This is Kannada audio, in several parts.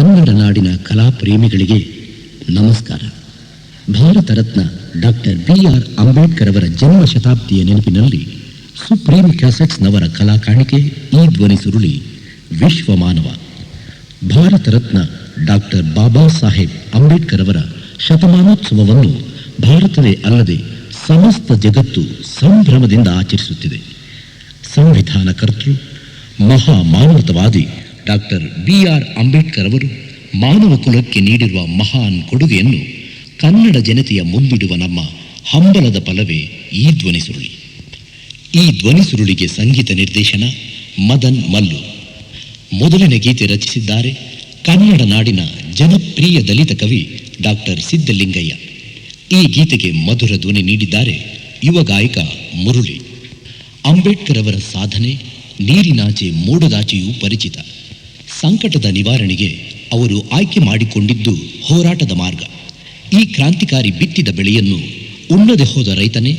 ಕನ್ನಡ ನಾಡಿನ ಕಲಾ ಪ್ರೇಮಿಗಳಿಗೆ ನಮಸ್ಕಾರ. ಭಾರತ ರತ್ನ ಡಾಕ್ಟರ್ BR ಅಂಬೇಡ್ಕರ್ ಅವರ ಜನ್ಮ ಶತಾಬ್ದಿಯ ನೆನಪಿನಲ್ಲಿ ಸುಪ್ರೀಂ ಕ್ಯಾಸೆಟ್ಸ್ನವರ ಕಲಾ ಕಾಣಿಕೆ ಈ ಧ್ವನಿ ಸುರುಳಿ ವಿಶ್ವ ಮಾನವ. ಭಾರತ ರತ್ನ ಡಾಕ್ಟರ್ ಬಾಬಾ ಸಾಹೇಬ್ ಅಂಬೇಡ್ಕರ್ ಅವರ ಶತಮಾನೋತ್ಸವವನ್ನು ಭಾರತವೇ ಅಲ್ಲದೆ ಸಮಸ್ತ ಜಗತ್ತು ಸಂಭ್ರಮದಿಂದ ಆಚರಿಸುತ್ತಿದೆ. ಸಂವಿಧಾನ ಕರ್ತೃ ಮಹಾ ಮಾನವತಾವಾದಿ ಡಾಕ್ಟರ್ BR ಅಂಬೇಡ್ಕರ್ ಅವರು ಮಾನವ ಕುಲಕ್ಕೆ ನೀಡಿರುವ ಮಹಾನ್ ಕೊಡುಗೆಯನ್ನು ಕನ್ನಡ ಜನತೆಯ ಮುಂದಿಡುವ ನಮ್ಮ ಹಂಬಲದ ಫಲವೇ ಈ ಧ್ವನಿ ಸುರುಳಿ. ಈ ಧ್ವನಿ ಸುರುಳಿಗೆ ಸಂಗೀತ ನಿರ್ದೇಶನ ಮದನ್ ಮಲ್ಲು. ಮೊದಲಿನ ಗೀತೆ ರಚಿಸಿದ್ದಾರೆ ಕನ್ನಡ ನಾಡಿನ ಜನಪ್ರಿಯ ದಲಿತ ಕವಿ ಡಾಕ್ಟರ್ ಸಿದ್ದಲಿಂಗಯ್ಯ. ಈ ಗೀತೆಗೆ ಮಧುರ ಧ್ವನಿ ನೀಡಿದ್ದಾರೆ ಯುವ ಗಾಯಕ ಮುರುಳಿ. ಅಂಬೇಡ್ಕರ್ ಅವರ ಸಾಧನೆ ನೀರಿನಾಚೆ ಮೋಡದಾಚೆಯೂ ಪರಿಚಿತ. ಸಂಕಟದ ನಿವಾರಣೆಗೆ ಅವರು ಆಯ್ಕೆ ಮಾಡಿಕೊಂಡಿದ್ದು ಹೋರಾಟದ ಮಾರ್ಗ. ಈ ಕ್ರಾಂತಿಕಾರಿ ಬಿತ್ತಿದ ಬೆಳೆಯನ್ನು ಉಣ್ಣದೆ ಹೋದ ರೈತನೇ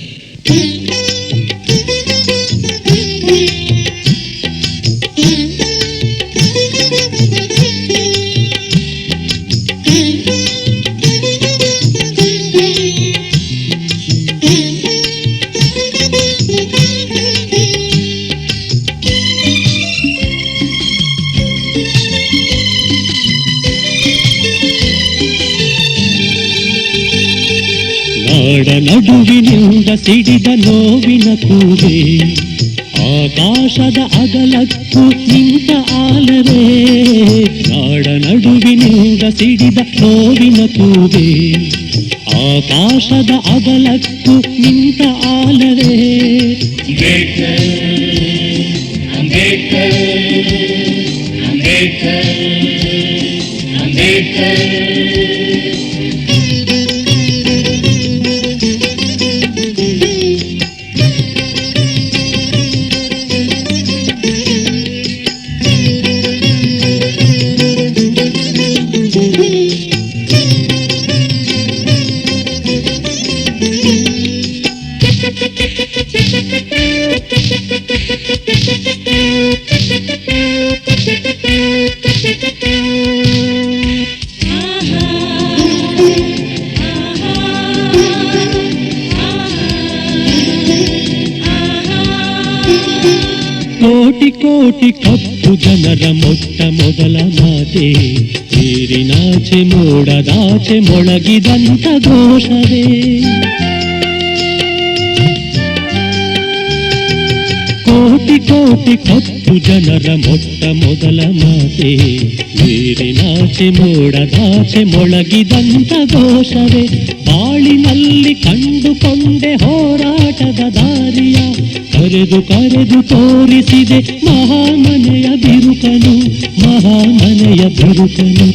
ನಡುವಿನಿಂದ ಸಿಡಿದ ನೋವಿನ ಕೂಗೆ, ಆಕಾಶದ ಅಗಲಕ್ಕೂ ನಿಂತ ಆಲವೇ. ನಾಡ ನಡುವಿನಿಂದ ಸಿಡಿದ ನೋವಿನ ಕೂಗೆ, ಆಕಾಶದ ಅಗಲಕ್ಕೂ ನಿಂತ ಆಲವೇ. ಅಂಬೇಡ್ಕರ್ ಅಂಬೇಡ್ಕರ್ ಅಂಬೇಡ್ಕರ್ ಅಂಬೇಡ್ಕರ್. ಕೋಟಿ ಕೋಟಿ ಕಪ್ಪು ಜನರ ಮೊಟ್ಟ ಮೊದಲ ಮಾತೆ, ನೀರಿನಾಚೆ ಮೋಡದಾಚೆ ಮೊಳಗಿದಂತ ಘೋಷವೇ. ಕೋಟಿ ಕೋಟಿ ಕಪ್ಪು ಜನರ ಮೊಟ್ಟ ಮೊದಲ ಮಾತೆ, ನೀರಿನಾಚೆ ಮೋಡದಾಚೆ ಮೊಳಗಿದಂತ ಘೋಷವೇ. ಬಾಳಿನಲ್ಲಿ ಕಂಡುಕೊಂಡೆ ಹೋರಾಟದ ದಾರಿಯ, ಕರೆದು ಕರೆದು ತೋರಿಸಿದೆ ಮಹಾಮನೆಯ ಬಿರುಕನು, ಮಹಾಮನೆಯ ಬಿರುಕನು.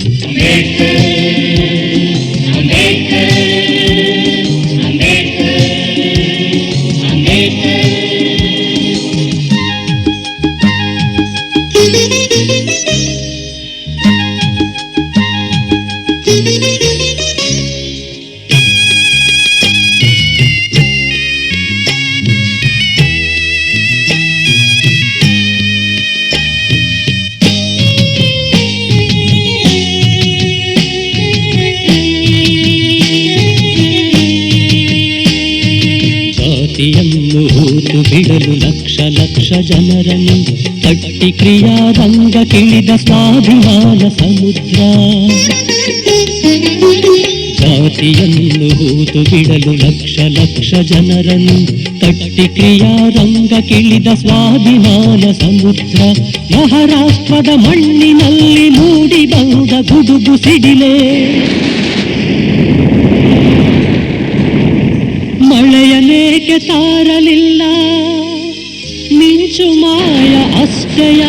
ಜಾತಿಯನ್ನು ಹೂತು ಬಿಡಲು ಲಕ್ಷ ಲಕ್ಷ ಜನರನ್ನು ಕಟ್ಟಿ ಕ್ರಿಯಾರಂಗ ಕಿಳಿದ ಸ್ವಾಭಿಮಾನ ಸಮುದ್ರ. ಜಾತಿಯನ್ನು ಹೂತು ಬಿಡಲು ಲಕ್ಷ ಲಕ್ಷ ಜನರನ್ನು ಕಟ್ಟಿ ಕ್ರಿಯಾರಂಗ ಕಿಳಿದ ಸ್ವಾಭಿಮಾನ ಸಮುದ್ರ. ಮಹಾರಾಷ್ಟ್ರದ ಮಣ್ಣಿನಲ್ಲಿ ಮೂಡಿ ಬಂದ ಗುಡುಗು ಸಿಡಿಲೆ, ಮಳೆಯನೇಕೆ ತಾರಲಿಲ್ಲ ಮಿಂಚು ಮಾಯ ಅಷ್ಟಯ.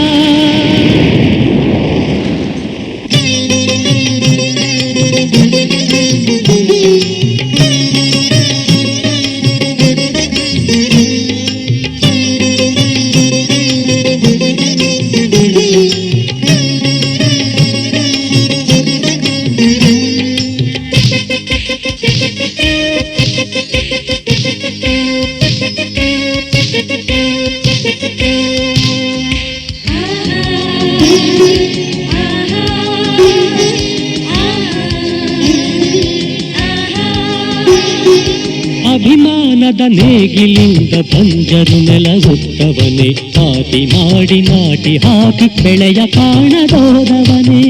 ಅಭಿಮಾನದ ನೇಗಿಲಿಂದ ಬಂಜರು ನೆಲವುತ್ತವನೇ, ಪಾತಿ ಮಾಡಿ ನಾಟಿ ಹಾಕಿ ಬೆಳೆಯ ಕಾಣದೋದವನೇ.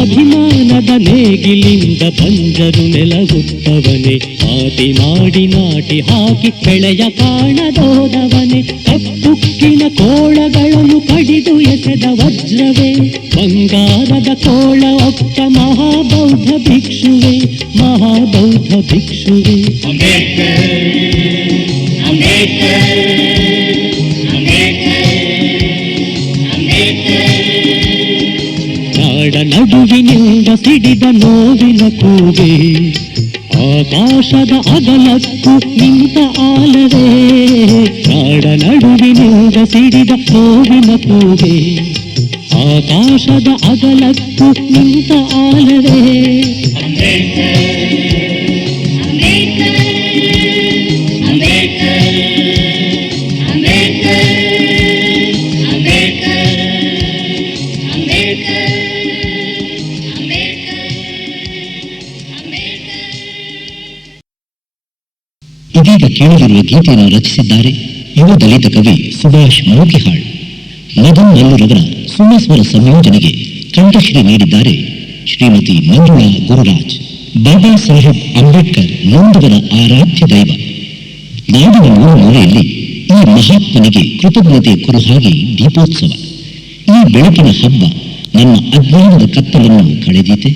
ಅಭಿಮಾನದ ನೇಗಿಲಿಂದ ಬಂಜರು ನೆಲವುತ್ತವನೇ, ಪಾತಿ ಮಾಡಿ ನಾಟಿ ಹಾಕಿ ಬೆಳೆಯ ಕಾಣದೋದವನೇ. ಕಪ್ಪುಕ್ಕಿನ ಕೋಳಗಳನ್ನು ಕಡಿದು ಎಸೆದ ವಜ್ರವೇ, ಬಂಗಾರದ ಕೋಳ ಒಪ್ಪ ಮಹಾಬೌದ್ಧ ಭಿಕ್ಷುವೆ, ಮಹಾಬೌದ್ಧ ಭಿಕ್ಷುವೆ. ನಾಡ ನಡುವಿನಿಂದ ಸಿಡಿದ ನೋವಿನ ಕೂಗೆ, ಆಕಾಶದ ಅಗಲಕ್ಕೂ ನಿಂತ ಆಲವೇ. ನಾಡ ನಡುವಿನಿಂದ ಸಿಡಿದ ನೋವಿನ ಕೂಗೆ, ಆಕಾಶದ ಅಗಲಕ್ಕೂ ನಿಂತ ಆಲವೇ. ಇದೀಗ ಕೇಳಲಿರುವ ಗೀತೆಯನ್ನು ರಚಿಸಿದ್ದಾರೆ ಯುವ ದಲಿತ ಕವಿ ಸುಭಾಷ್ ಮೂಕಿಹಾಳ್. ಮದನ್ ಮಲ್ಲೂರವರ ಸುಮಸ್ವರ ಸಂಯೋಜನೆಗೆ ಕಂಠಶ್ರೀ ನೀಡಿದ್ದಾರೆ ಶ್ರೀಮತಿ ಮಂಜುಳಾ ಗುರುರಾಜ್. ಬಾಬಾ ಸಾಹೇಬ್ ಅಂಬೇಡ್ಕರ್ ನೊಂದವರ ಆರಾಧ್ಯ ದೈವ. ನಾಡಿನ ಮೂರು ಮೂಲೆಯಲ್ಲಿ ಈ ಮಹಾತ್ಮನಿಗೆ ಕೃತಜ್ಞತೆ ಕುರುಹಾಗಿ ದೀಪೋತ್ಸವ. ಈ ಬೆಳಕಿನ ಹಬ್ಬ ನಮ್ಮ ಅಜ್ಞಾನದ ಕತ್ತಲನ್ನು ಕಳೆದೀತೆ.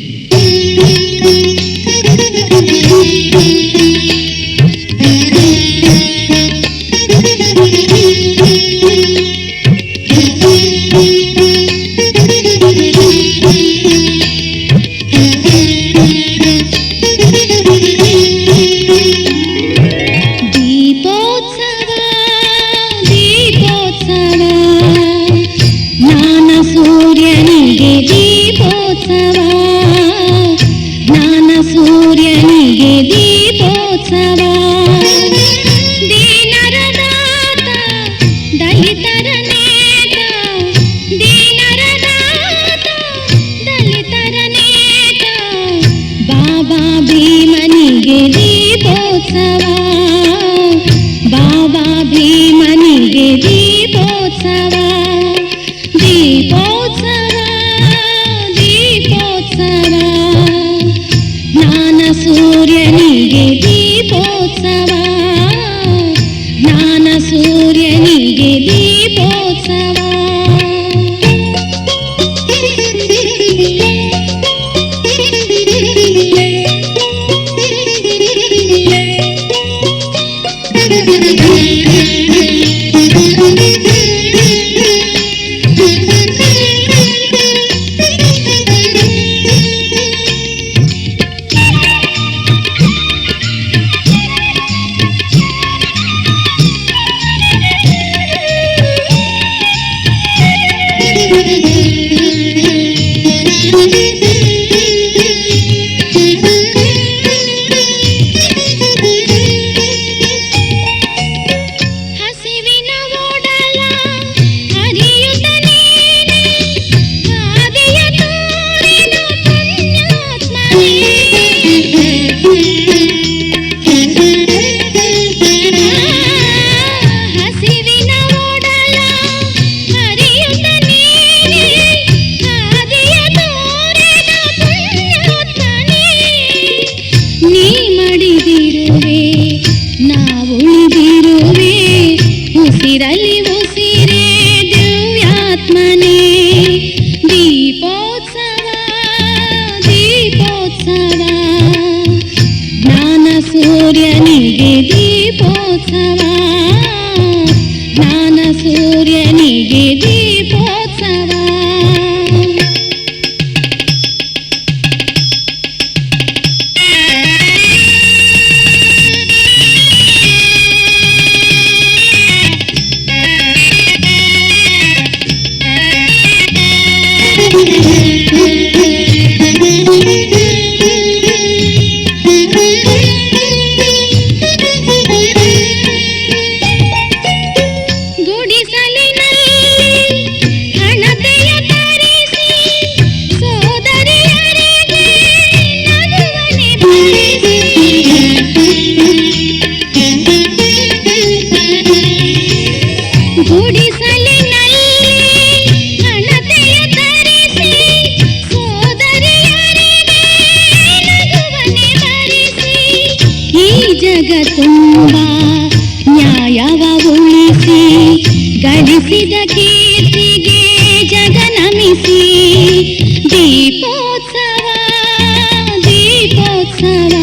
ಗುಡಿಸಲಿನಲ್ಲಿ ಗಳಿಸಿದ ಕೀರ್ತಿಗೆ ಜಗನಮಿಸಿ ದೀಪೋತ್ಸವ ದೀಪೋತ್ಸವ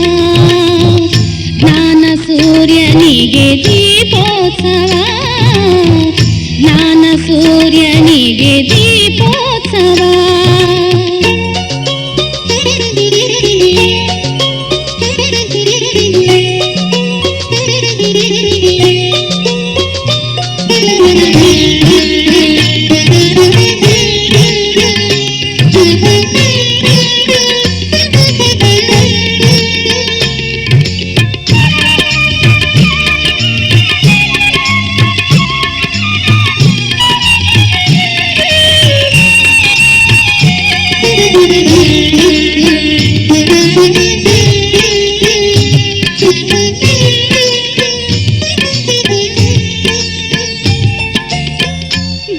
ಜ್ಞಾನ ಸೂರ್ಯನಿಗೆ ದೀಪೋತ್ಸವ ಜ್ಞಾನ ಸೂರ್ಯನಿಗೆ ದೀಪೋತ್ಸವ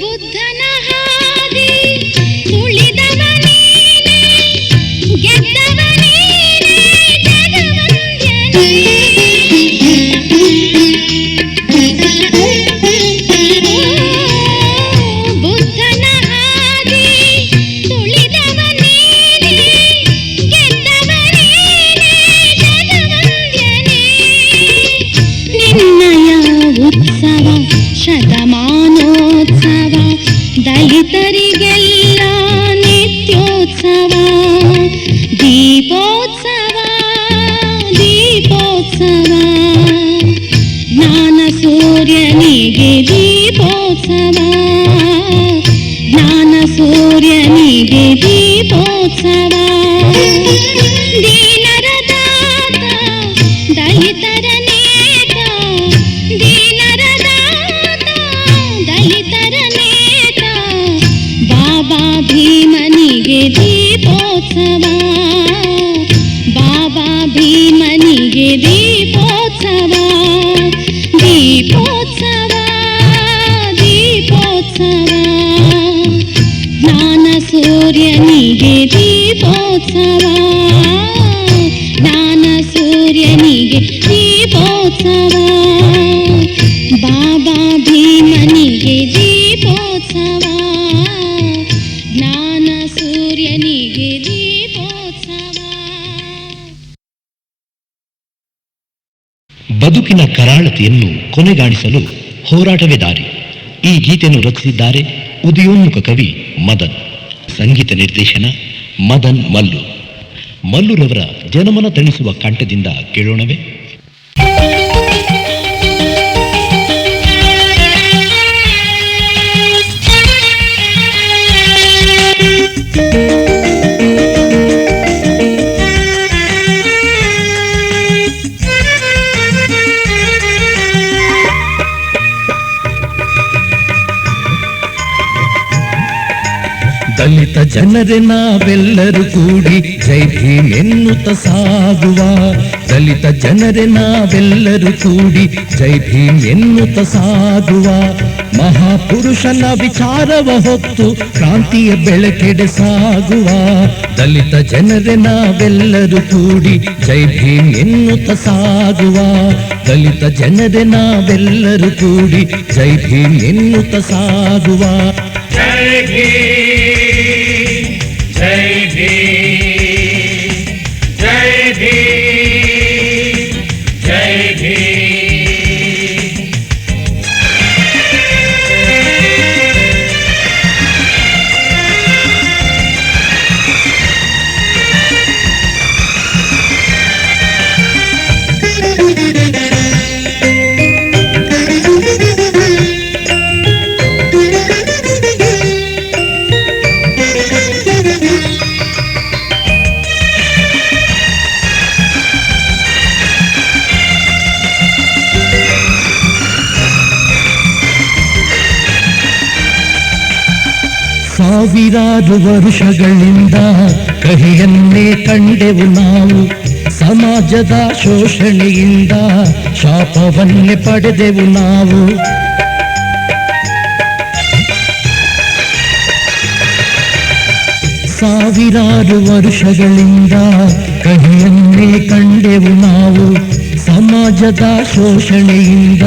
ಬುದ್ಧನ ಹಾದಿ ತುಳಿದವ ನೀನೆ ಗೆದ್ದವ ನೀನೆ ಜಗವಂದ್ಯನೇ ಬುದ್ಧನ ಹಾದಿ ತುಳಿದವ ನೀನೆ ಗೆದ್ದವ ನೀನೆ ಜಗವಂದ್ಯನೇ ನಿನ್ನಯ ಉತ್ಸವ ಶತಮಾನೋತ್ಸವ ದಲಿತರಿಗೆಲ್ಲ ನಿತ್ಯೋತ್ಸವ ದೀಪೋತ್ಸವ ದೀಪೋತ್ಸವ ಜ್ಞಾನ ಸೂರ್ಯನಿಗೆ ದೀಪೋತ್ಸವ ಜ್ಞಾನ ಸೂರ್ಯನಿಗೆ ದೀಪೋತ್ಸವ ದೀನರ ದಾತ ದಲಿತರ ನೇತ ದೀನರ ದಾತ ದಲಿತರ ನೇತ ಬಾಬಾ ಭೀಮನಿಗೆ ದೀಪೋತ್ಸವ ಬಾಬಾ ಭೀಮನಿಗೆ ದೀಪೋತ್ಸವ ದೀಪೋತ್ಸವ ದೀಪೋತ್ಸವ ಜ್ಞಾನ ಸೂರ್ಯನಿಗೆ ದೀಪೋತ್ಸವ ಜ್ಞಾನ ಸೂರ್ಯನಿಗೆ ದೀಪೋತ್ಸವ ಬಾಬಾ ಭೀಮನಿಗೆ ದೀಪೋತ್ಸವ ಜ್ಞಾನ ಸೂರ್ಯನಿಗೆ ದೀಪೋತ್ಸವ. ಬದುಕಿನ ಕರಾಳತೆಯನ್ನು ಕೊನೆಗಾಣಿಸಲು ಹೋರಾಟವೇ ದಾರಿ. ಈ ಗೀತೆಯನ್ನು ರಚಿಸಿದ್ದಾರೆ ಉದಯೋನ್ಮುಖ ಕವಿ ಮದನ್. ಸಂಗೀತ ನಿರ್ದೇಶನ ಮದನ್ ಮಲ್ಲು. ಮಲ್ಲುರವರ ಜನಮನ ತಣಿಸುವ ಕಂಠದಿಂದ ಕೇಳೋಣವೇ? ದಲಿತ ಜನರೇ ನಾವೆಲ್ಲರೂ ಕೂಡಿ ಜೈ ಭೀಮ್ ಎನ್ನುತ್ತ ಸಾಗುವ. ದಲಿತ ಜನರೇ ನಾವೆಲ್ಲರೂ ಕೂಡಿ ಜೈ ಭೀಮ್ ಎನ್ನುತ್ತ ಸಾಗುವ. ಮಹಾಪುರುಷನ ವಿಚಾರವ ಹೊತ್ತು ಕ್ರಾಂತಿಯ ಬೆಳಕೆಡೆ ಸಾಗುವ. ದಲಿತ ಜನರೇ ನಾವೆಲ್ಲರೂ ಕೂಡಿ ಜೈ ಭೀಮ್ ಎನ್ನುತ್ತ ಸಾಗುವ. ದಲಿತ ಜನರೇ ನಾವೆಲ್ಲರೂ ಕೂಡಿ ಜೈ ಭೀಮ್ ಎನ್ನುತ್ತ ಸಾಗುವ. ಜೈ ಭೀಮ್ ಜೈ ಭೀಮ್ ಜೈ ಭೀಮ್ ಜೈ ಭೀಮ್. ಸಾವಿರಾರು ವರುಷಗಳಿಂದ ಕಹಿಯನ್ನೇ ಕಂಡೆವು ನಾವು. ಸಮಾಜದ ಶೋಷಣೆಯಿಂದ ಶಾಪವನ್ನೇ ಪಡೆದೆವು ನಾವು. ಸಾವಿರಾರು ವರುಷಗಳಿಂದ ಕಹಿಯನ್ನೇ ಕಂಡೆವು ನಾವು. ಸಮಾಜದ ಶೋಷಣೆಯಿಂದ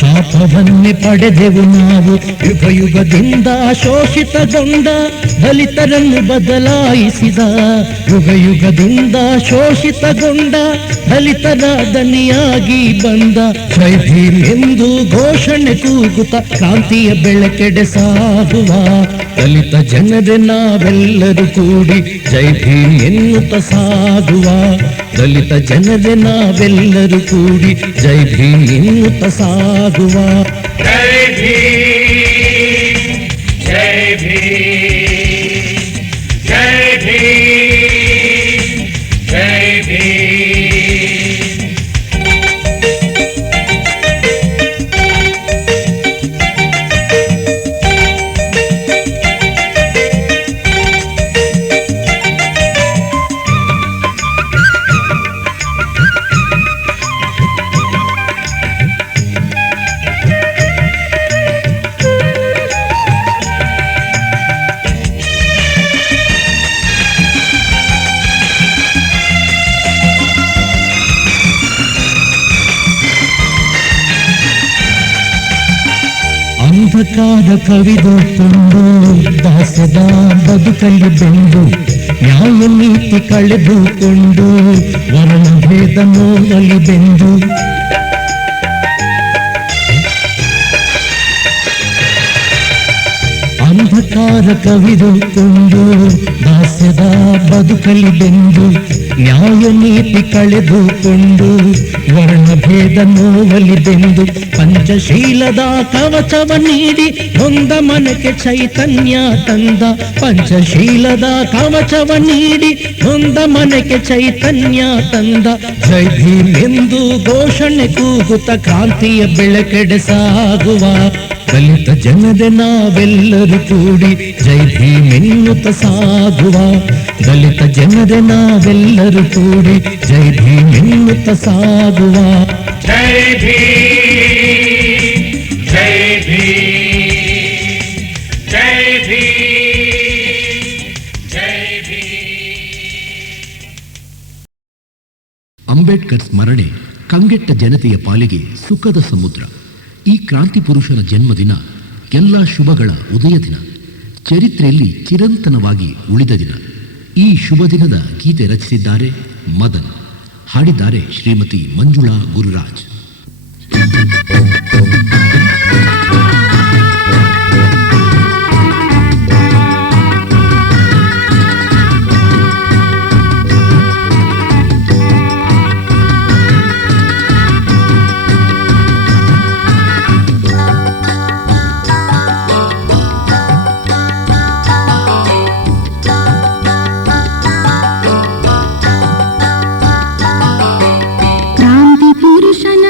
ಶಾಪವನ್ನೇ ಪಡೆದೆವು ನಾವು, ಯುಗ ಯುಗದಿಂದ ಶೋಷಿತಗೊಂಡ ದಲಿತರನ್ನು ಬದಲಾಯಿಸಿದ, ಯುಗ ಯುಗದಿಂದ ಶೋಷಿತಗೊಂಡ ದಲಿತರ ದನಿಯಾಗಿ ಬಂದ. ಜೈ ಭೀಮ್ ಎಂದು ಘೋಷಣೆ ಕೂಗುತ್ತ ಕ್ರಾಂತಿಯ ಬೆಳಕೆಡೆ ಸಾಗುವ, ದಲಿತ ಜನರೇ ನಾವೆಲ್ಲರೂ ಕೂಡಿ ಜೈ ಭೀಮ್ ಎನ್ನುತ್ತ ಸಾಗುವ, ದಲಿತ ಜನರೇ ನಾವೆಲ್ಲರೂ ಕೂಡಿ ಜೈ ಭೀಮ್ ಎನ್ನುತ್ತ ಸಾಗುವ. ಜೈ ಭೀಮ್, ಜೈ ಭೀಮ್, ಜೈ ಭೀಮ್, ಜೈ ಭೀಮ್. ಅಂಧಕಾರ ಕವಿದುಕೊಂಡು ದಾಸದ ಬದುಕಲ್ಲಿ ಬೆಂದು ನ್ಯಾಯ ನೀತಿ ಕಳೆದುಕೊಂಡು ವರ್ಣಭೇದ ನೋವಲಿ ಬೆಂದು ಅಂಧಕಾರ ಕವಿದುಕೊಂಡು ದಾಸ್ಯದ ಬದುಕಲಿ ಬೆಂದು ನ್ಯಾಯ ನೀತಿ ಕಳೆದುಕೊಂಡು ವರ್ಣಭೇದ ನೋವಲಿ ಬೆಂದು ಪಂಚಶೀಲದ ಕವಚವ ನೀಡಿ ನೊಂದ ಮನಕ್ಕೆ ಚೈತನ್ಯ ತಂದ, ಪಂಚಶೀಲದ ಕವಚವ ನೀಡಿ ನೊಂದ ಮನಕ್ಕೆ ಚೈತನ್ಯ ತಂದ. ಜೈ ಭೀಮ್ ಎಂದು ಘೋಷಣೆ ಕೂಗುತ್ತ ಕ್ರಾಂತಿಯ ಬೆಳಕೆಡೆ ಸಾಗುವ, ದಲಿತ ಜನರೇ ನಾವೆಲ್ಲರೂ ಕೂಡಿ ಜೈ ಭೀಮ್ ಎನ್ನುತ್ತ ಸಾಗುವ, ದಲಿತ ಜನರೇ ನಾವೆಲ್ಲರೂ ಕೂಡಿ ಜೈ ಭೀಮ್ ಎನ್ನುತ್ತ ಸಾಗುವ. ಜೈ ಭೀಮ್, ಜೈ ಭೀಮ್, ಜೈ ಭೀಮ್, ಜೈ ಭೀಮ್. ಅಂಬೇಡ್ಕರ್ ಸ್ಮರಣೆ ಕಂಗೆಟ್ಟ ಜನತೆಯ ಪಾಲಿಗೆ ಸುಖದ ಸಮುದ್ರ. ಈ ಕ್ರಾಂತಿ ಪುರುಷನ ಜನ್ಮದಿನ ಎಲ್ಲ ಶುಭಗಳ ಉದಯ ದಿನ, ಚರಿತ್ರೆಯಲ್ಲಿ ಚಿರಂತನವಾಗಿ ಉಳಿದ ದಿನ. ಈ ಶುಭ ದಿನದ ಗೀತೆ ರಚಿಸಿದ್ದಾರೆ ಮದನ್, ಹಾಡಿದ್ದಾರೆ ಶ್ರೀಮತಿ ಮಂಜುಳಾ ಗುರುರಾಜ್. ಕ್ರಾಂತಿ ಪುರುಷನ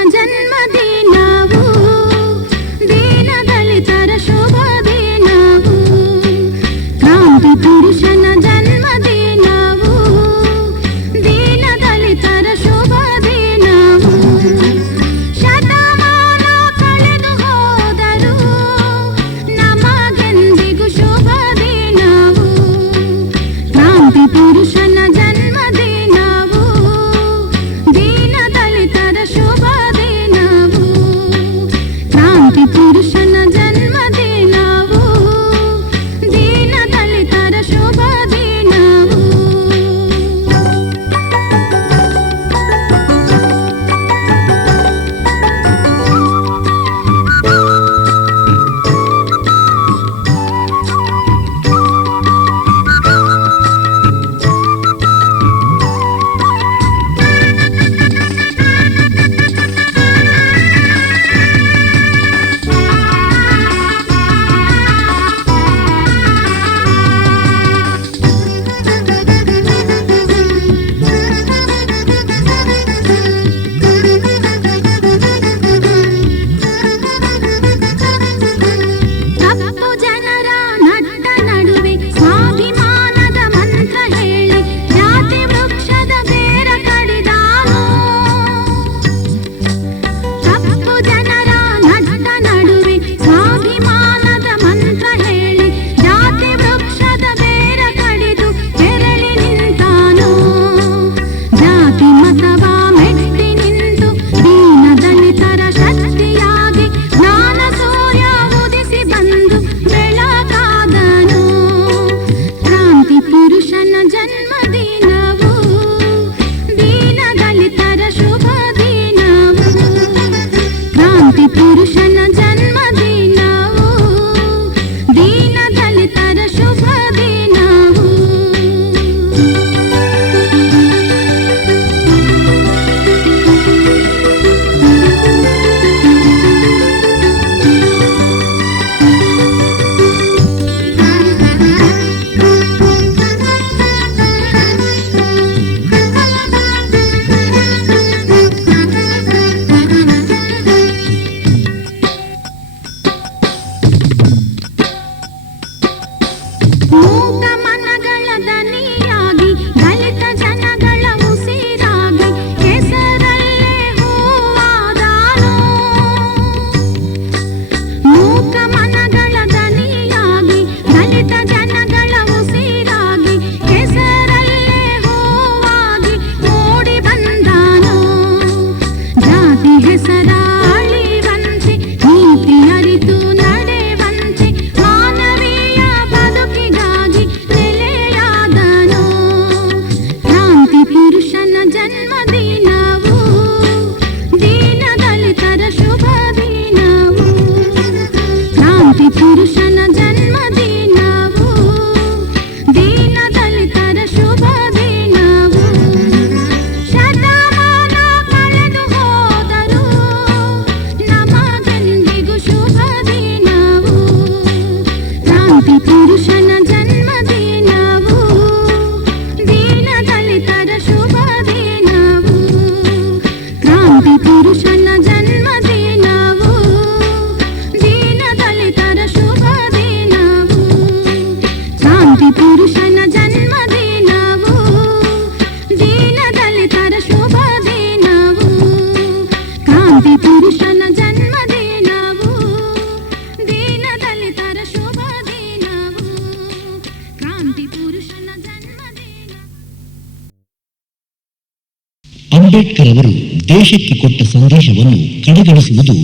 ಅಂಬೇಡ್ಕರ್ ಅವರು ದೇಶಕ್ಕೆ ಕೊಟ್ಟ ಸಂದೇಶವನ್ನು ಕಡೆಗಣಿಸುವುದು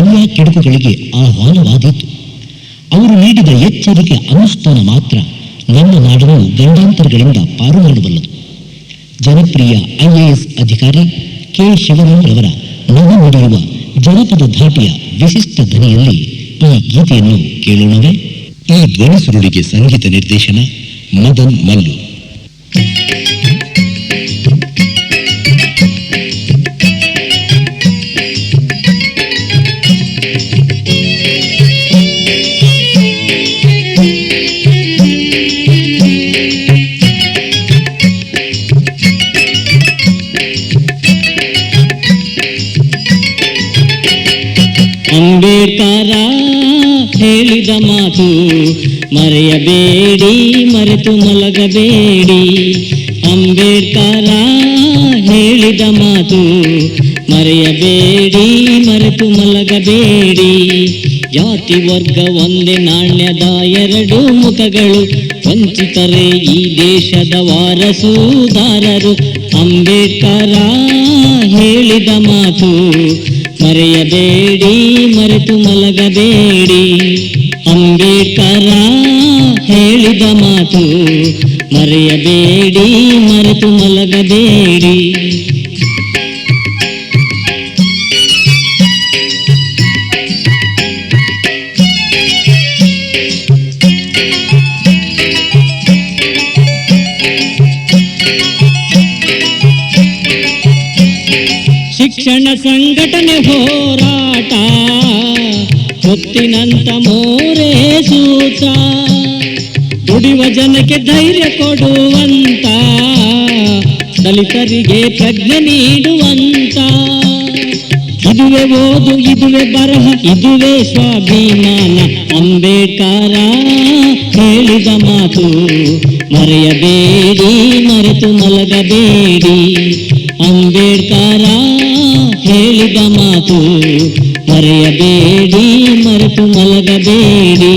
ಎಲ್ಲ ಕೆಡುಕುಗಳಿಗೆ ಆಹ್ವಾನವಾದೀತು. ಅವರು ನೀಡಿದ ಎಚ್ಚರಿಕೆ ಅನುಷ್ಠಾನ ಮಾತ್ರ ನಮ್ಮ ನಾಡನ್ನು ಗಂಡಾಂತರಗಳಿಂದ ಪಾರು ಮಾಡಬಲ್ಲದು. ಜನಪ್ರಿಯ IAS ಅಧಿಕಾರಿ ಕೆ ಶಿವರಾಮ್ರವರ ನವನುಡಿಯುವ ಜನಪದ ಧಾಟಿಯ ವಿಶಿಷ್ಟ ಧ್ವನಿಯಲ್ಲಿ ಈ ಗೀತೆಯನ್ನು ಕೇಳೋಣವೇ? ಈ ಧ್ವನಿ ಸುರುಳಿಗೆ ಸಂಗೀತ ನಿರ್ದೇಶನ ಮದನ್ ಮಲ್ಲು. ಅಂಬೇಡ್ಕರ ಹೇಳಿದ ಮಾತು ಮರೆಯಬೇಡಿ, ಮರೆತು ಮಲಗಬೇಡಿ. ಅಂಬೇಡ್ಕರ ಹೇಳಿದ ಮಾತು ಮರೆಯಬೇಡಿ, ಮರೆತು ಮಲಗಬೇಡಿ. ಜಾತಿ ವರ್ಗ ಒಂದೇ ನಾಣ್ಯದ ಎರಡು ಮುಖಗಳು, ವಂಚಿತರೇ ಈ ದೇಶದ ವಾರಸುದಾರರು. ಅಂಬೇಡ್ಕರ ಹೇಳಿದ ಮಾತು ಮರೆಯಬೇಡಿ, ಮರೆತು ಮಲಗಬೇಡಿ. ಅಂಬೇಡ್ಕರ ಹೇಳಿದ ಮಾತು ಮರೆಯಬೇಡಿ, ಮರೆತು ಮಲಗಬೇಡಿ. ಶಿಕ್ಷಣ ಸಂಘಟನೆ ಹೋರಾಟ ಹೊತ್ತಿನಂತ ಮೋರೆ ಸೂತ, ದುಡಿಯುವ ಜನಕ್ಕೆ ಧೈರ್ಯ ಕೊಡುವಂತ, ದಲಿತರಿಗೆ ಪ್ರಜ್ಞೆ ನೀಡುವಂತ. ಇದುವೇ ಓದು, ಇದುವೇ ಬರಹ, ಇದುವೇ ಸ್ವಾಭಿಮಾನ. ಅಂಬೇಡ್ಕರ ಹೇಳಿದ ಮಾತು ಮರೆಯಬೇಡಿ, ಮರೆತು ಮಲಗಬೇಡಿ. ಅಂಬೇಡ್ಕರ ಹೇಳಿದ ಮಾತು ಮರೆಯಬೇಡಿ, ಮರೆತು ಮಲಗಬೇಡಿ.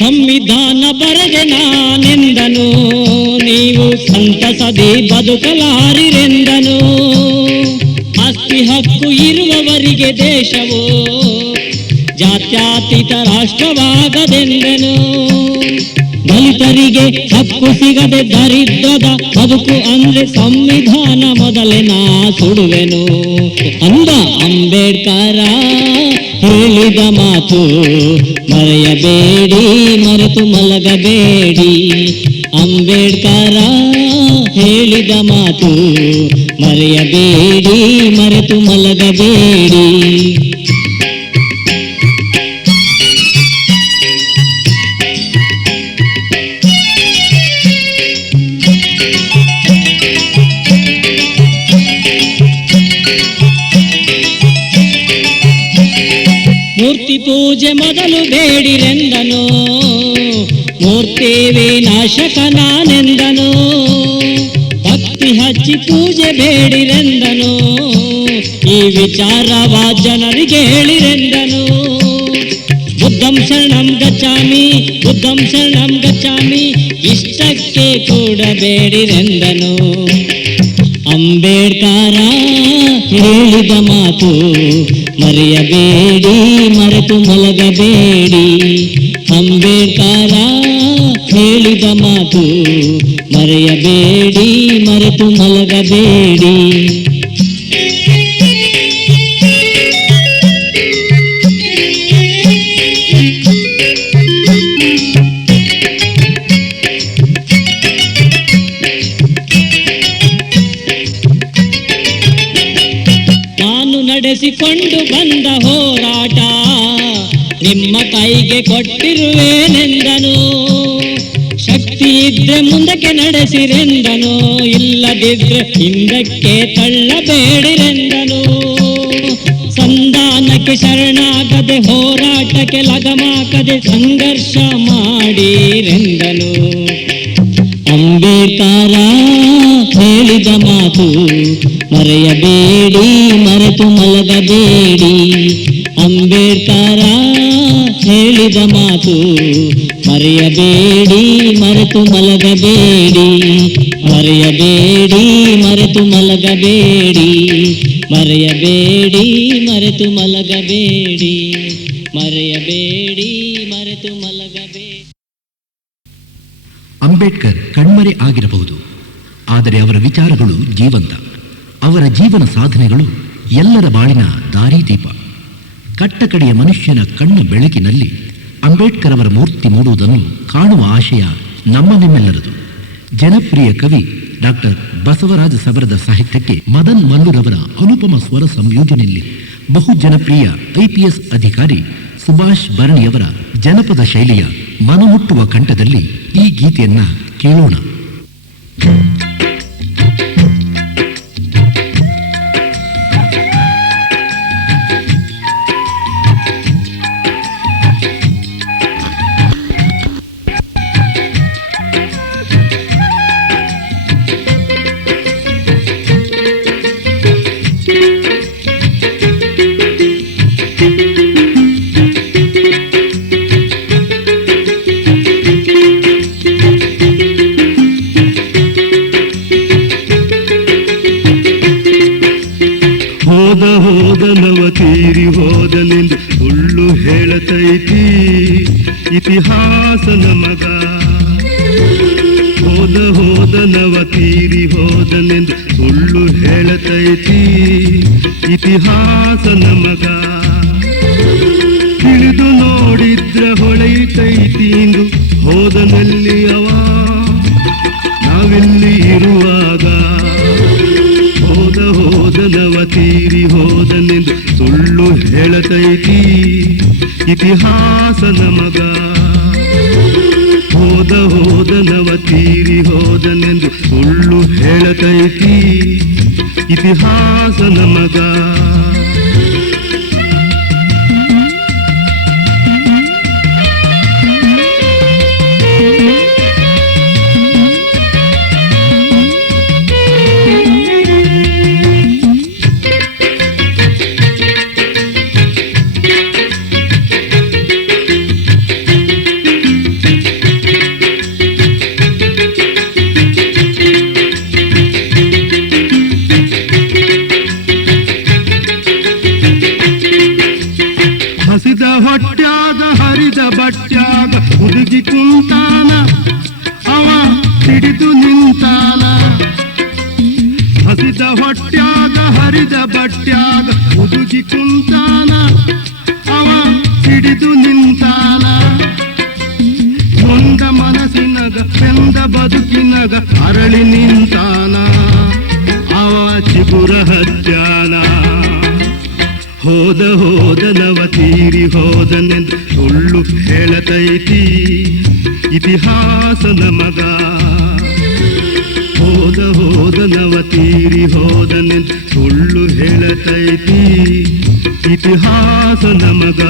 ಸಂವಿಧಾನ ಬರೆದೆ ನಾನೆಂದನು, ನೀವು ಸಂತಸದಿ ಬದುಕಲಾರಿರೆಂದನು. ಆಸ್ತಿ ಹಕ್ಕು ಇರುವವರಿಗೆ ದೇಶವು ಜಾತ್ಯತೀತ ರಾಷ್ಟ್ರವಾಗದೆಂದನು. ದಲಿತರಿಗೆ ಹಕ್ಕು ಸಿಗದೆ ದರಿದ್ರದ ಬದುಕು ಅಂದ್ರೆ ಸಂವಿಧಾನ ಮೊದಲೇ ನಾ ಸುಡುವೆನು ಅಂದ ಅಂಬೇಡ್ಕರ ಹೇಳಿದ ಮಾತು ಮರೆಯಬೇಡಿ, ಮರೆತು ಮಲಗಬೇಡಿ. ಅಂಬೇಡ್ಕರ ಹೇಳಿದ ಮಾತು ಮರೆಯಬೇಡಿ, ಮರೆತು ಮಲಗಬೇಡಿ. ಮೂರ್ತಿ ಪೂಜೆ ಮೊದಲು ಬೇಡಿರೆಂದನು, ಮೂರ್ತಿ ವಿನಾಶಕ ನಾನೆಂದನು. ಭಕ್ತಿ ಹಚ್ಚಿ ಪೂಜೆ ಬೇಡಿರೆಂದನು, ಈ ವಿಚಾರವ ಜನರಿಗೆ ಹೇಳಿರೆಂದನು. ಬುದ್ಧಂ ಶರಣಂ ಗಚ್ಚಾಮಿ, ಬುದ್ಧಂ ಶರಣಂ ಗಚ್ಚಾಮಿ, ಇಷ್ಟಕ್ಕೆ ಕೂಡಬೇಡಿರೆಂದನು. ಅಂಬೇಡ್ಕರ ಹೇಳಿದ ಮಾತು ಮರೆಯಬೇಡಿ, ಮರೆತು ಮಲಗಬೇಡಿ. ಅಂಬೇಡ್ಕರ ಹೇಳಿದ ಮಾತು ಮರೆಯಬೇಡಿ, ಮರೆತು ಮಲಗಬೇಡಿ. ನಡೆಸಿಕೊಂಡು ಬಂದ ಹೋರಾಟ ನಿಮ್ಮ ಕೈಗೆ ಕೊಟ್ಟಿರುವೇನೆಂದನು. ಶಕ್ತಿ ಇದ್ರೆ ಮುಂದಕ್ಕೆ ನಡೆಸಿರೆಂದನು, ಇಲ್ಲದಿದ್ರೆ ಹಿಂದಕ್ಕೆ ತಳ್ಳಬೇಡಿರೆಂದನು. ಸಂಧಾನಕ್ಕೆ ಶರಣಾಗದೆ ಹೋರಾಟಕ್ಕೆ ಲಗಮಾಕದೆ ಸಂಘರ್ಷ ಮಾಡಿರೆಂದನು. ಅಂಬೇಡ್ಕರ ಹೇಳಿದ ಮಾತು ಮರೆಯಬೇಡಿ, ಮರೆತು ಮಲಗಬೇಡಿ. ಅಂಬೇಡ್ಕರ ಹೇಳಿದ ಮಾತು ಮರೆಯಬೇಡಿ, ಮರೆತು ಮಲಗಬೇಡಿ. ಮರೆಯಬೇಡಿ, ಮರೆತು ಮಲಗಬೇಡಿ. ಮರೆಯಬೇಡಿ, ಮರೆತು ಮಲಗಬೇಡಿ. ಮರೆಯಬೇಡಿ, ಮರೆತು ಮಲಗಬೇಡಿ. ಅಂಬೇಡ್ಕರ್ ಕಣ್ಮರೆ ಆಗಿರಬಹುದು, ಆದರೆ ಅವರ ವಿಚಾರಗಳು ಜೀವಂತ. ಅವರ ಜೀವನ ಸಾಧನೆಗಳು ಎಲ್ಲರ ಬಾಳಿನ ದಾರಿದೀಪ. ಕಟ್ಟಕಡೆಯ ಮನುಷ್ಯನ ಕಣ್ಣ ಬೆಳಕಿನಲ್ಲಿ ಅಂಬೇಡ್ಕರ್ ಅವರ ಮೂರ್ತಿ ಮೂಡುವುದನ್ನು ಕಾಣುವ ಆಶಯ ನಿಮ್ಮೆಲ್ಲರದು. ಜನಪ್ರಿಯ ಕವಿ ಡಾಕ್ಟರ್ ಬಸವರಾಜ ಸಬರದ ಸಾಹಿತ್ಯಕ್ಕೆ ಮದನ್ ಮಲ್ಲೂರವರ ಅನುಪಮ ಸ್ವರ ಸಂಯೋಜನೆಯಲ್ಲಿ ಬಹು ಜನಪ್ರಿಯ IPS ಅಧಿಕಾರಿ ಸುಭಾಷ್ ಭರಣಿಯವರ ಜನಪದ ಶೈಲಿಯ ಮನಮುಟ್ಟುವ ಕಂಠದಲ್ಲಿ ಈ ಗೀತೆಯನ್ನ ಕೇಳೋಣ. ತೀರಿ ಹೋದನೆಂದು ಸುಳ್ಳು ಹೇಳತೈತಿ ಇತಿಹಾಸ ನಮಗ. ಹೋದನವ ತೀರಿ ಹೋದನೆಂದು ಸುಳ್ಳು ಹೇಳತೈತಿ ಇತಿಹಾಸ ನಮಗ. ತಿಳಿದು ನೋಡಿದ್ರ ಹೊಳೆಯುತ್ತೈತಿಂದು ಹೋದನಲ್ಲಿ ಅವ ನಾವೆಲ್ಲಿ ಇರುವಾಗ. ಹೋದನವ ತೀರಿ ಹೋದನೆಂದು ಸುಳ್ಳು ಹೇಳತೈತಿ ಇತಿಹಾಸ ನಮಗ. ಹೋದನವ ತೀರಿ ಹೋದನೆಂದು ಸುಳ್ಳು ಹೇಳತೈತಿ ಇತಿಹಾಸ ನಮಗ. ಹೊಟ್ಯಾಗ ಹರಿದ ಬಟ್ಯಾಗ ಹುಡುಗಿ ಕುಂತಾನ ಅವ ಹಿಡಿದು ನಿಂತಾನ. ಹಸಿದ ಹೊಟ್ಯಾಗ ಹರಿದ ಬಟ್ಯಾಗ ಹುಡುಗಿ ಕುಂತಾನ ಅವ ಹಿಡಿದು ನಿಂತಾನ. ಮೊಂಡ ಮನಸ್ಸಿನಗ ಬೆಂದ ಬದುಕಿನಗ ಅರಳಿ ನಿಂತಾನ ಅವ ಚಿಗುರ ಹತ್ಯಾನ. ಹೋದನವ ತೀರಿ ಹೋದನೆಂದು ಸುಳ್ಳು ಹೇಳತೈತಿ ಇತಿಹಾಸ ನಮಗ. ಹೋದನವ ತೀರಿ ಹೋದನೆಂದು ಸುಳ್ಳು ಹೇಳತೈತಿ ಇತಿಹಾಸ ನಮಗ.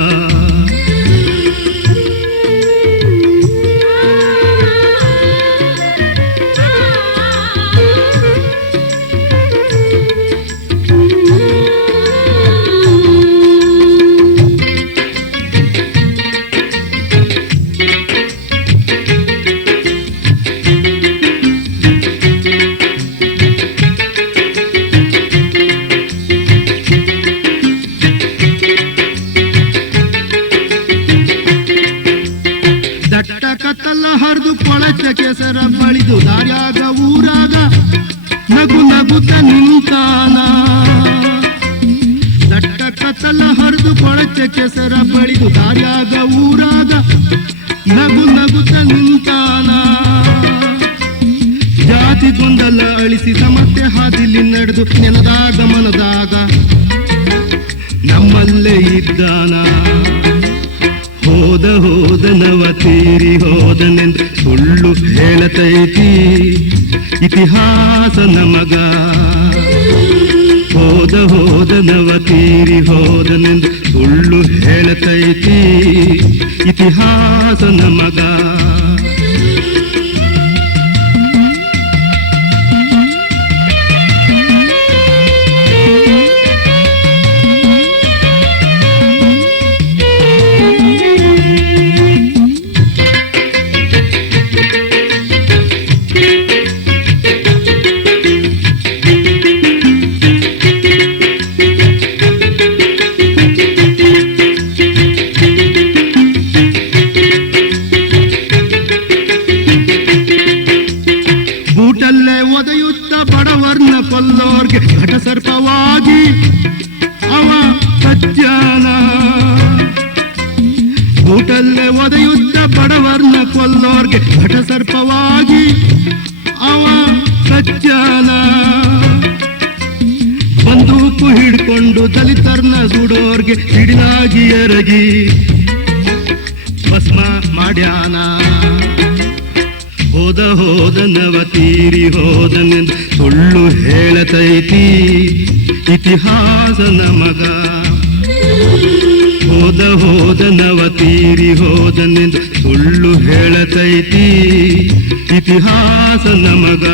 ಕತ್ತಲ ಹರಿದು ಕೊಳಚ ಕೆಸರ ಬಳಿದು ದಾರ್ಯಾಗ ಊರಾಗ ನಗು ನಗುತ್ತ ನಿಂತಾನ. ದಟ್ಟ ಕತ್ತಲ ಹರಿದು ಕೊಳಚ ಕೆಸರ ಬಳಿದು ದಾರ್ಯಾಗ ಊರಾಗ ನಗು ನಗುತ್ತ ನಿಂತಾನ. ಜಾತಿ ಗೊಂದಲ ಅಳಿಸಿ ಸಮಸ್ಯೆ ಹಾದಿಲಿ ನಡೆದು ನೆನದಾಗ ಮನದಾಗ ನಮ್ಮಲ್ಲೇ ಇದ್ದಾನ. ಹೋದನವ ತೀರಿ ಹೋದನೆಂದು ಸುಳ್ಳು ಹೇಳತೈತಿ ಇತಿಹಾಸ ನಮಗ. ಹೋದನವ ತೀರಿ ಹೋದನೆಂದು ಸುಳ್ಳು ಹೇಳತೈತಿ ಇತಿಹಾಸ ನಮಗ. ಘಟಸರ್ಪವಾಗಿ ಅವ ಸತ್ಯಾನ ಗೂಟಲ್ಲೇ ಒದೆಯುತ್ತ ಬಡವರ್ನ ಕೊಲ್ಲೋರ್ಗೆ ಘಟಸರ್ಪವಾಗಿ ಅವ ಸತ್ಯಾನ ಬಂದೂಕು ಹಿಡ್ಕೊಂಡು ದಲಿತರ್ನ ಸುಡೋರ್ಗೆ ಸಿಡಿಲಾಗಿ ಎರಗಿ ಭಸ್ಮ ಮಾಡ್ಯಾನ ಹೋದನವ ತೀರಿ ಹೋದನೆಂದು ಸುಳ್ಳು ಹೇಳತೈತಿ ಇತಿಹಾಸ ನಮಗ ಹೋದನವ ತೀರಿ ಹೋದನೆಂದು ಸುಳ್ಳು ಹೇಳತೈತಿ ಇತಿಹಾಸ ನಮಗ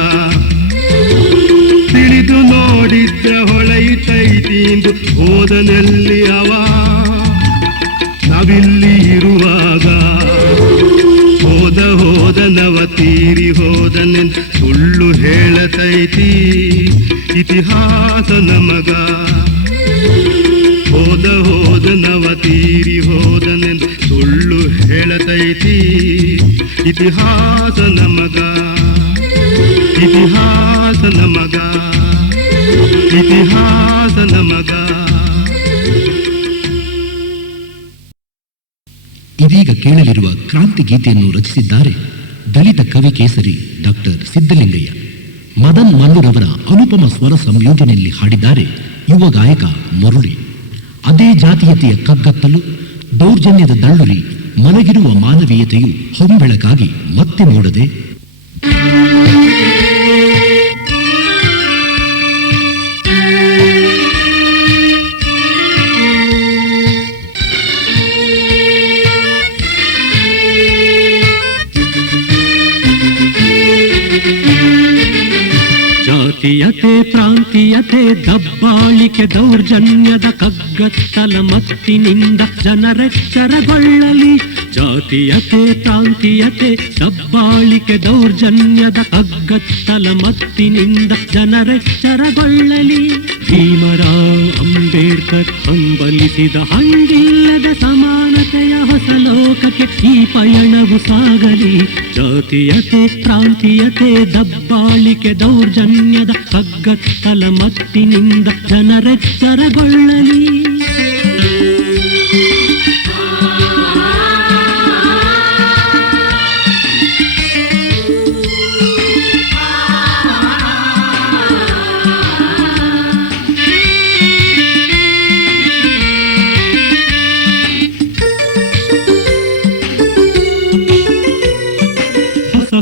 ತಿಳಿದು ನೋಡಿದ್ರ ಹೊಳೆಯುತ್ತೈತಿ ಎಂದು ಹೋದನಲ್ಲಿ ಅವ ನಾವಿಲ್ಲಿ ಇರುವಾಗ ಹೋದನವ ತೀರಿ ಹೋದನೆಂದು ಸುಳ್ಳು ಹೇಳತೈತಿ ಇತಿಹಾಸ ನಮಗ ಹೋದನವ ತೀರಿ ಹೋದನೆಂದು ಸುಳ್ಳು ಹೇಳತೈತಿ ಇತಿಹಾಸ ನಮಗ ಇತಿಹಾಸ ನಮಗ ಇತಿಹಾಸ ನಮಗ. ಇದೀಗ ಕೇಳಲಿರುವ ಕ್ರಾಂತಿ ಗೀತೆಯನ್ನು ರಚಿಸಿದ್ದಾರೆ ದಲಿತ ಕವಿ ಕೇಸರಿ ಡಾಕ್ಟರ್ ಸಿದ್ದಲಿಂಗಯ್ಯ. ಮದನ್ ಮಲ್ಲುರವರ ಅನುಪಮ ಸ್ವರ ಸಂಯೋಜನೆಯಲ್ಲಿ ಹಾಡಿದ್ದಾರೆ ಯುವ ಗಾಯಕ ಮುರಳಿ. ಅದೇ ಜಾತೀಯತೆಯ ಕಗ್ಗತ್ತಲು, ದೌರ್ಜನ್ಯದ ದಳ್ಳುರಿ, ಮಲಗಿರುವ ಮಾನವೀಯತೆಯು ಹೊಂಬೆಳಕಾಗಿ ಮತ್ತೆ ಮೂಡದೆ ಜಾತೀಯತೆ, ಪ್ರಾಂತೀಯತೆ, ದಬ್ಬಾಳಿಕೆ, ದೌರ್ಜನ್ಯದ ಕಗ್ಗತ್ತಲ ಮತ್ತಿನಿಂದ ಜನರೆಚ್ಚರಗೊಳ್ಳಲಿ. ಜಾತೀಯತೆ, ಪ್ರಾಂತೀಯತೆ, ದಬ್ಬಾಳಿಕೆ, ದೌರ್ಜನ್ಯದ ಕಗ್ಗತ್ತಲ ಮತ್ತಿನಿಂದ ಜನರೆಚ್ಚರಗೊಳ್ಳಲಿ. ಭೀಮರಾವ್ ಅಂಬೇಡ್ಕರ್ ಹಂಬಲಿಸಿದ ಹಂಗಿಲ್ಲದ ಸಮಾನತೆಯ ಹೊಸ ಲೋಕಕ್ಕೆ ಈ ಪಯಣವು ಸಾಗಲಿ. ಜಾತೀಯತೆ, ಪ್ರಾಂತೀಯತೆ, ದಬ್ಬಾಳಿಕೆ, ದೌರ್ಜನ್ಯದ ಕಗ್ಗತ್ತಲ ಮತ್ತಿನಿಂದ ಜನರೆಚ್ಚರಗೊಳ್ಳಲಿ.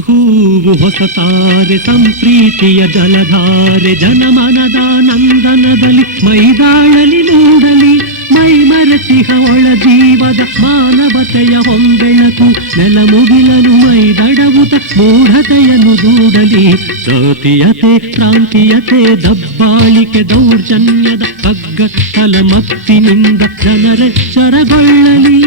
ಹೂವು ಹೊಸತಾರೆ, ಸಂಪ್ರೀತಿಯ ಜಲಧಾರೆ, ಜನಮನದ ನಂದನದಲ್ಲಿ ಮೈದಾಳಲಿ ಮೂಡಲಿ. ಮೈ ಮರೆತಿಹ ಒಳ ಜೀವದ ಮಾನವತೆಯ ಹೊಂಬೆಳಕು, ನೆಲ ಮುಗಿಲನು ಮೈದಡವುತ ಮೂಢತೆಯನ್ನು ದೂಡಲಿ. ಜಾತೀಯತೆ, ಪ್ರಾಂತೀಯತೆ, ದಬ್ಬಾಳಿಕೆ, ದೌರ್ಜನ್ಯದ ಕಗ್ಗತ್ತಲ ಮತ್ತಿನಿಂದ ಜನರೆಚ್ಚರಗೊಳ್ಳಲಿ.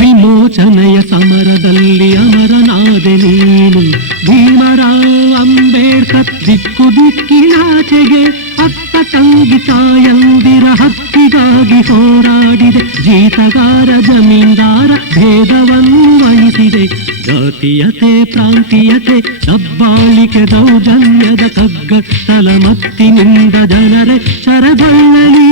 ವಿಮೋಚನೆಯ ಸಮರದಲ್ಲಿ ಅಮರನಾದೆ ನೀನು. ಭೀಮರಾವ್ ಅಂಬೇಡ್ಕರ್ ದಿಕ್ಕು ದಿಕ್ಕಿನಾಚೆಗೆ ಅಕ್ಕ ತಂಗಿ ತಾಯಂದಿರ ಹಕ್ಕಿಗಾಗಿ ಹೋರಾಡಿದೆ. ಜೀತಗಾರ ಜಮೀನ್ದಾರ ಭೇದವನ್ನು ಅಳಿಸಿದೆ. ಜಾತೀಯತೆ, ಪ್ರಾಂತೀಯತೆ, ದಬ್ಬಾಳಿಕೆ, ದೌರ್ಜನ್ಯದ ಕಗ್ಗತ್ತಲ ಮತ್ತಿನಿಂದ ಜನರೆಚ್ಚರಗೊಳ್ಳಲಿ.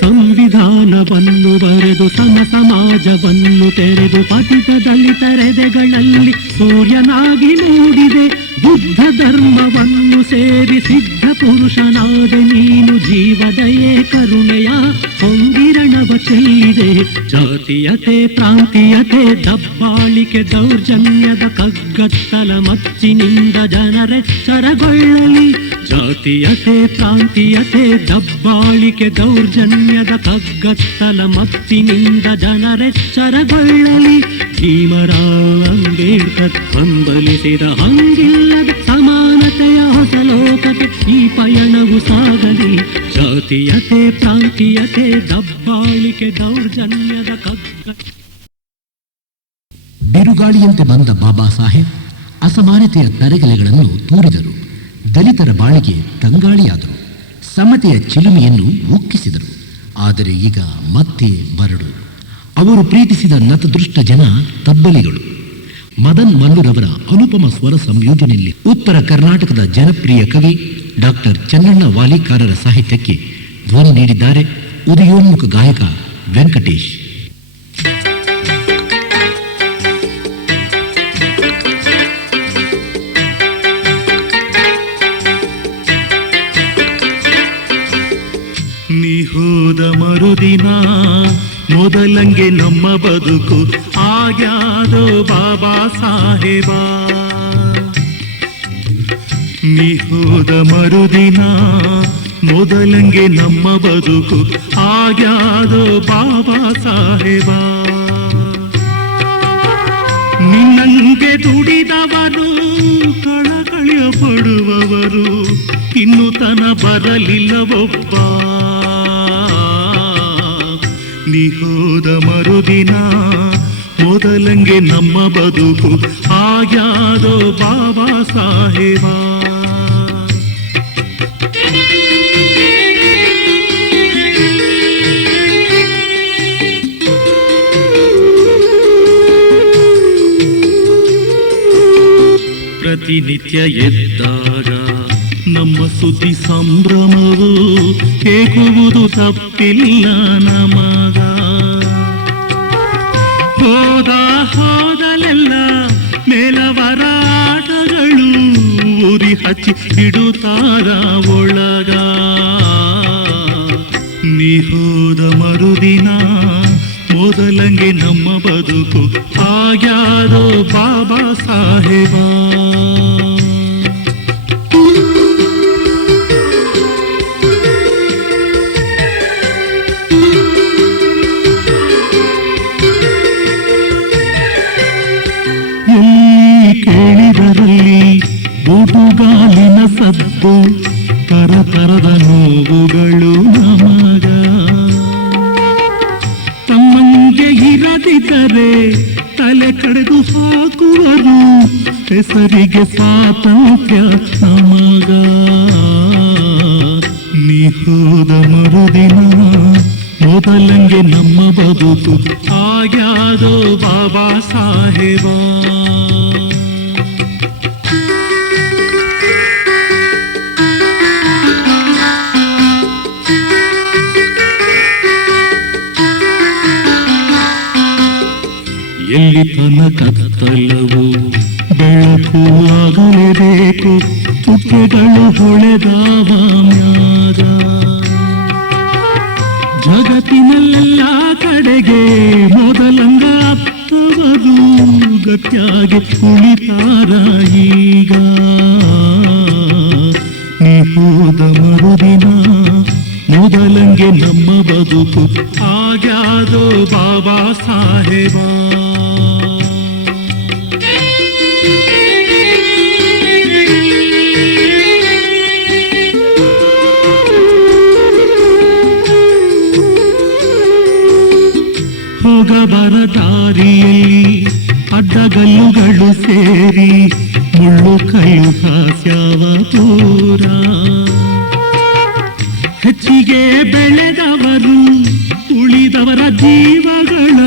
ಸಂವಿಧಾನವನ್ನು ಬರೆದು ಸಮ ಸಮಾಜವನ್ನು ತೆರೆದು ಪತಿತ ದಲಿತರೆದೆಗಳಲ್ಲಿ ಸೂರ್ಯನಾಗಿ ಮೂಡಿದೆ. ಭೂ ಬುದ್ಧ ಧರ್ಮವನ್ನು ಸೇರಿ ಸಿದ್ಧ ಪುರುಷನಾದ ನೀನು ಜೀವದಯೇ ಕರುಣೆಯ ಹೊಂಗಿರಣವ ಚೆಲ್ಲಿದೆ. ಜಾತೀಯತೆ ಪ್ರಾಂತೀಯತೆ ದಬ್ಬಾಳಿಕೆ ದೌರ್ಜನ್ಯದ ಕಗ್ಗತ್ತಲ ಮಚ್ಚಿನಿಂದ ಜನರೆಚ್ಚರಗೊಳ್ಳಲಿ. ಜಾತೀಯತೆ ಪ್ರಾಂತೀಯತೆ ದಬ್ಬಾಳಿಕೆ ದೌರ್ಜನ್ಯದ ಕಗ್ಗತ್ತಲ ಮಚ್ಚಿನಿಂದ ಜನರೆಚ್ಚರಗೊಳ್ಳಲಿ. ಭೀಮರಾವ್ ಅಂಬೇಡ್ಕರ್ ಹಂಬಲಿಸಿದ ಹಂಗಿಲ್ಲದ ಸಮಾನತೆಯ ಹೊಸ ಲೋಕಕ್ಕೆ ಈ ಪಯಣವು ಸಾಗಲಿ. ಜಾತೀಯತೆ ಪ್ರಾಂತೀಯತೆ ದಬ್ಬಾಳಿಕೆ ದೌರ್ಜನ್ಯದ ಕಗ್ಗ. ಬಿರುಗಾಳಿಯಂತೆ ಬಂದ ಬಾಬಾ ಸಾಹೇಬ್ ಅಸಮಾನತೆಯ ತರಗೆಲೆಗಳನ್ನು ತೂರಿದರು. ದಲಿತರ ಬಾಳಿಗೆ ತಂಗಾಳಿಯಾದರು. ಸಮತೆಯ ಚಿಲುಮೆಯನ್ನು ಉಕ್ಕಿಸಿದರು. ಆದರೆ ಈಗ ಮತ್ತೆ ಬರಡು. ಅವರು ಪ್ರೀತಿಸಿದ ನತದೃಷ್ಟ ಜನ ತಬ್ಬಲಿಗಳು. ಮದನ್ ಮಲ್ಲುರವರ ಅನುಪಮ ಸ್ವರ ಸಂಯೋಜನೆಯಲ್ಲಿ ಉತ್ತರ ಕರ್ನಾಟಕದ ಜನಪ್ರಿಯ ಕವಿ ಡಾಕ್ಟರ್ ಚನ್ನಣ್ಣ ವಾಲಿಕಾರರ ಸಾಹಿತ್ಯಕ್ಕೆ ಧ್ವನಿ ನೀಡಿದ್ದಾರೆ ಉದಯೋನ್ಮುಖ ಗಾಯಕ ವೆಂಕಟೇಶ್. ನೀ ಹೋದ ಮರುದಿನ ಮೊದಲಂಗೆ ನಮ್ಮ ಬದುಕು ಆಗ್ಯಾದೋ ಬಾಬಾ ಸಾಹೇಬ. ನೀ ಹೋದ ಮರುದಿನ ಮೊದಲಂಗೆ ನಮ್ಮ ಬದುಕು ಆಗ್ಯಾದೋ ಬಾಬಾ ಸಾಹೇಬ. ನಿನ್ನಂಗೆ ದುಡಿದವರು ಕಳಕಳಿಯ ಪಡುವವರು ಇನ್ನು ತನ ಬರಲಿಲ್ಲವೊಬ್ಬ. ನೀ ಹೋದ ಮರುದಿನ ಮೊದಲಂಗೆ ನಮ್ಮ ಬದುಕು ಆಗ್ಯಾದೋ ಬಾಬಾ ಸಾಹೇಬ. ಪ್ರತಿನಿತ್ಯ ಎದ್ದಾಗ ನಮ್ಮ ಸುದ್ದಿ ಸಂಭ್ರಮವು ಕೇಗುವುದು ತಪ್ಪಿಲ್ಲ ನಮಗ. ಹೋದಲೆಲ್ಲ ಮೇಲವರ ಆಟಗಳು ಉರಿ ಹಚ್ಚಿ ಬಿಡುತ್ತಾರ ಒಳಗ. ನೀ ಹೋದ ಮರುದಿನ ಮೊದಲಂಗೆ ನಮ್ಮ ಬದುಕು ಆಗ್ಯಾದೋ ಬಾಬಾ ಸಾಹೇಬ. ಕೇಳಿದರಲ್ಲಿ ಬೂಟುಗಾಲಿನ ಸದ್ದು ತರತರದ ನೋವುಗಳು ನಮಗ. ತಮ್ಮಂಗೆ ಇರದಿದ್ದರೆ ತಲೆ ಕಡೆದು ಹಾಕುವರು ಹೆಸರಿಗೆ ಸ್ವಾತಂತ್ರ್ಯ ನಮಗ. ನೀ ಹೋದ ಮರುದಿನ ಮೊದಲಂಗೆ ನಮ್ಮ ಬದುಕು ಆಗ್ಯಾದೋ ಬಾಬಾ ಸಾಹೇಬ. ಎಲ್ಲಿ ತನ ಕತ್ತಲವು ಬೆಳಕು ಆಗಲೇಬೇಕು. ತುಕ್ಕೆಗಳು ಹೊಳೆದಾವ ಮ್ಯಾಗ ಜಗತ್ತಿನೆಲ್ಲ ಕಡೆಗೆ ಮೊದಲಂಗ ಅತ್ತವರು ಗಟ್ಟಿಯಾಗಿ ಕುಳಿತಾರ ಈಗ. ನೀ ಹೋದ ಮರುದಿನ ಮೊದಲಂಗೆ ನಮ್ಮ ಬದುಕು ಆಗ್ಯಾದೋ ಬಾಬಾ ಸಾಹೇಬ. ಹೋಗಬರ ದಾರಿಯಲ್ಲಿ ಅಡ್ಡಗಲ್ಲುಗಳು ಸೇರಿ ಮುಳ್ಳು ಕಲ್ಲು ಹಾಸ್ಯವ ಪೂರ. ಹೆಚ್ಚಿಗೆ ಬೆಳೆದವರು ಉಳಿದವರ ಜೀವಗಳ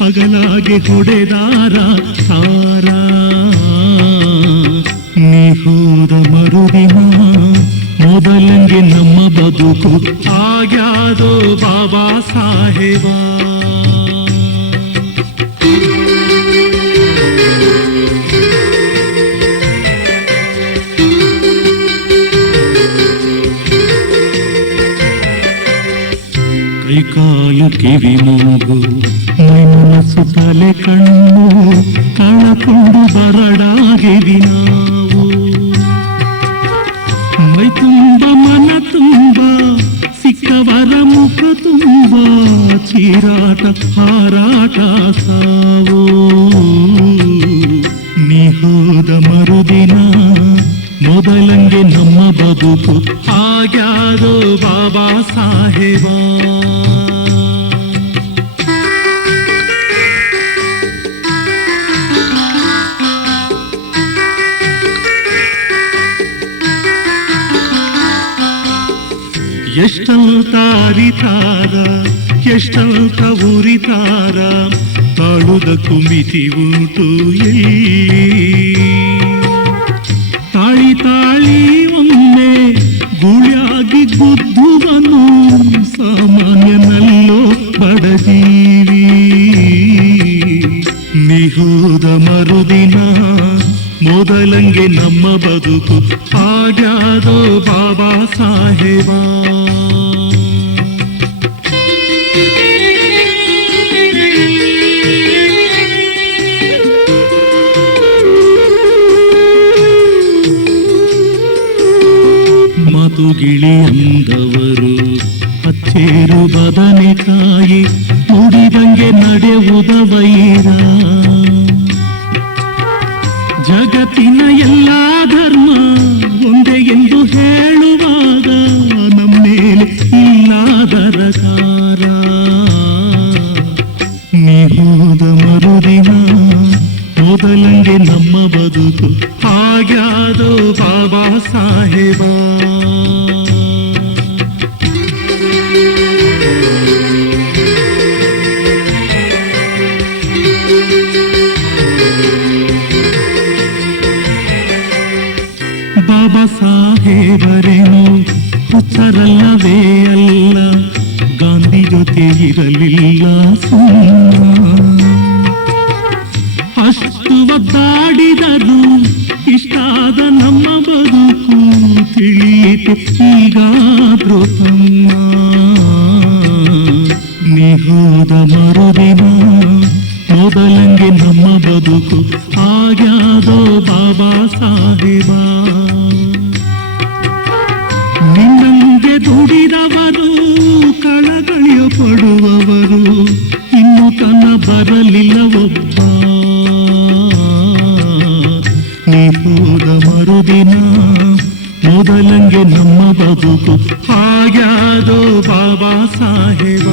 ಹಗಲಾಗಿ ಹೊಡೆದಾರ ಸಾರ. ನೀ ಹೋದ ಮರುದಿನ ಮೊದಲಂಗೆ ನಮ್ಮ ಬದುಕು ಆಗ್ಯಾದೋ ಬಾಬಾ ಸಾಹೇಬ. ಕಾಲು ಕಿವಿ ಮೂಗು ಮೈ ಮನಸ್ಸು ತಲೆ ಕಣ್ಣು ಕಳಕೊಂಡು ಬರಡಾಗಿವಿ ನಾವು. ಮೈ ತುಂಬ ಮನ ತುಂಬ ಸಿಕ್ಕವರ ಮುಖ ತುಂಬ ಚೀರಾಟ ಹಾರಾಟ ಸಾವು. ನೀ ಹೋದ ಮರುದಿನ ಮೊದಲಂಗೆ ನಮ್ಮ ಬದುಕು ಆಗ್ಯಾದೋ ಬಾಬಾ ಸಾಹೇಬ. ಎಷ್ಟಂತ ಅರಿತಾರ ಎಷ್ಟಂತ ಉರಿತಾರ ತಾಳುವುದಕ್ಕೂ ಮಿತಿ ಉಂಟು ತಾಳಿ ತಾಳಿ ಒಮ್ಮೆ ಗುಳಿಯಾಗಿ ಗುದ್ದುವನು ಸಾಮಾನ್ಯನಲ್ಲೋ ಬಡಜೀವಿ. ನಿಹೋದ ಮರುದಿನ ಮೊದಲಂಗೆ ನಮ್ಮ ಬದುಕು ಆಗ್ಯಾದೋ ಬಾಬಾ ಸಾಹೇಬ. ಮಾತು ಗಿಳಿ ಅಂದವರು ಹಚ್ಚೇರು ಬದನೆಕಾಯಿ ನುಡಿದಂಗೆ ನಡೆಯುವುದ ವೈರ. ಜಗತ್ತಿನ ಎಲ್ಲ ಧರ್ಮ ಒಂದೇ ಎಂದು ಹೇಳುವಾಗ ನಮ್ಮೇಲೆ ಇಲ್ಲದರಕಾರ. ನೀ ಹೋದ ಮರುದಿನ ಮೊದಲಂಗೆ ನಮ್ಮ ಬದುಕು ಆಗ್ಯಾದೋ ಬಾಬಾ ಸಾಹೇಬ. ಬಾಬಾ ಸಾಹೇಬರೇನು ಹುಚ್ಚರಲ್ಲವೇ ಅಲ್ಲ, ಗಾಂಧಿ ಜೊತೆ ಇರಲಿಲ್ಲ ಅಷ್ಟು ಒದ್ದಾಡಿದರು ಇಷ್ಟಾದ ನಮ್ಮ ಬದುಕು ತಿಳಿಯಿತು ಈಗಾದ್ರೂ ತಮ್ಮ. ನೀ ಹೋದ ಮರುದಿನ ಮೊದಲಂಗೆ ನಮ್ಮ ಬದುಕು ಆಗ್ಯಾದೋ ಬಾಬಾ ಸಾಹೇಬ. ನಿನ್ನಂಗೆ ದುಡಿದವರು ಕಳಗಳಿಯ ಪಡುವವರು ಇನ್ನು ತನ್ನ ಬರಲಿಲ್ಲ ಒಬ್ಬ. ನೀ ಹೋದ ಮರುದಿನ ಮೊದಲಂಗೆ ನಮ್ಮ ಬದುಕು ಆಗ್ಯಾದೋ ಬಾಬಾ ಸಾಹೇಬ.